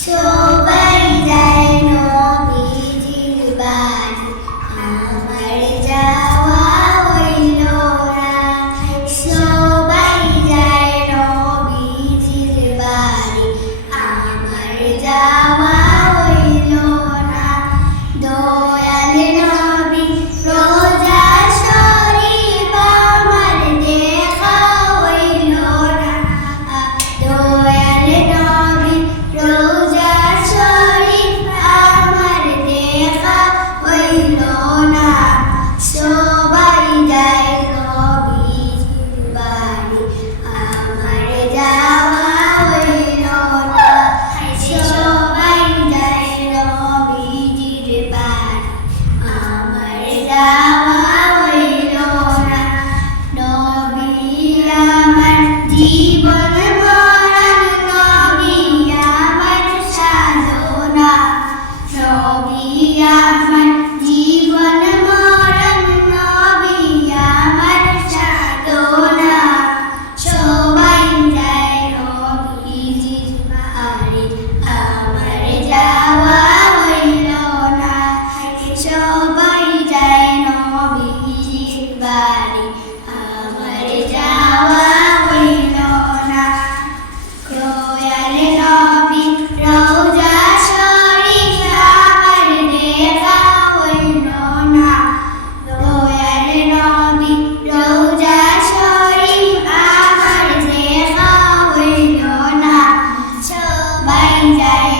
秋 dadah. India.